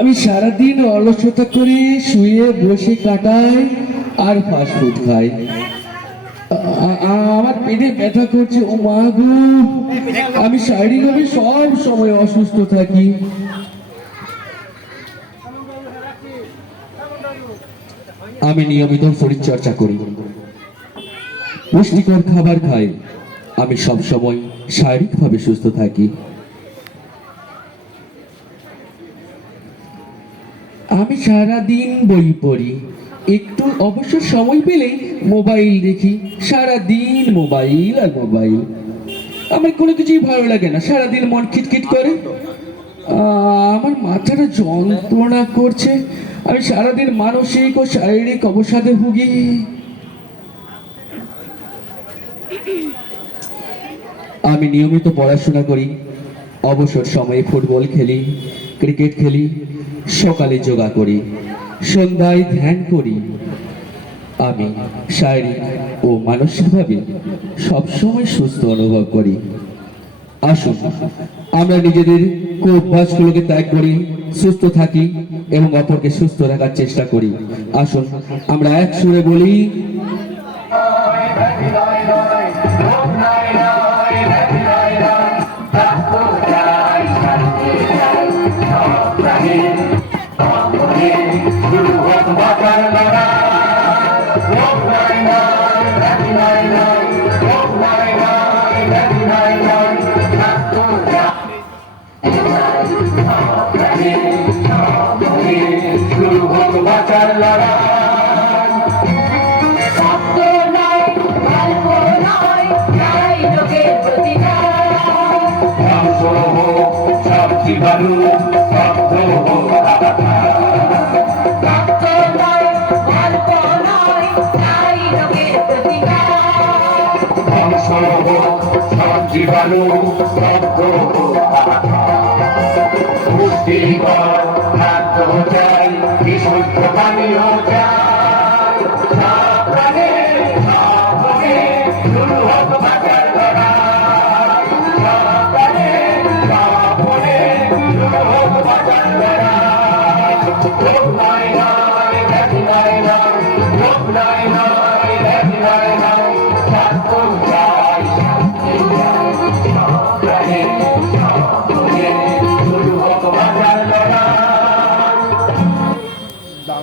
আমি সারাদিন অলসতা করে শুয়ে বসে কাটাই আর ফাস্ট ফুড খাই। আমার পেটে ব্যথা করছে, ও মা গো। আমি শারীরিকভাবে সব সময় অসুস্থ থাকি। আমি নিয়মিত শরীরচর্চা করি, পুষ্টিকর খাবার খাই। আমি সব সময় শারীরিকভাবে সুস্থ থাকি। আমি সারাদিন বই পড়ি, একটু অবসর সময় পেলে মোবাইল দেখি। সারাদিন মোবাইল আর মোবাইল। আমার কোনো কিছুই ভালো লাগে না, সারাদিন মন খিটখিট করে। আমার মাথাটা যন্ত্রণা করছে। আমি সারাদিন মানসিক ও শারীরিক অবসাদে ভুগি। আমি নিয়মিত পড়াশোনা করি, অবসর সময়ে ফুটবল খেলি, ক্রিকেট খেলি, সকালে যোগা করি, সন্ধ্যায় ধ্যান করি। আমি শারীরিক ও মানসিকভাবে সবসময় সুস্থ অনুভব করি। আসুন আমরা নিজেদের কুঅভ্যাসগুলোকে ত্যাগ করি, সুস্থ থাকি এবং অপরকে সুস্থ রাখার চেষ্টা করি। আসুন আমরা এক সুরে বলি, জীবাণু পুষ্টিকর খাদ্য চাই, বিশুদ্ধ পানীয় চাই। সাবধানে সাবধানে শুরু হোক বাঁচার লড়াই। সাবধানে সাবধানে শুরু হোক বাঁচার লড়াই। রোগ নাই নাই, ব্যাধি নাই নাই, রোগ নাই নাই, ব্যাধি নাই নাই।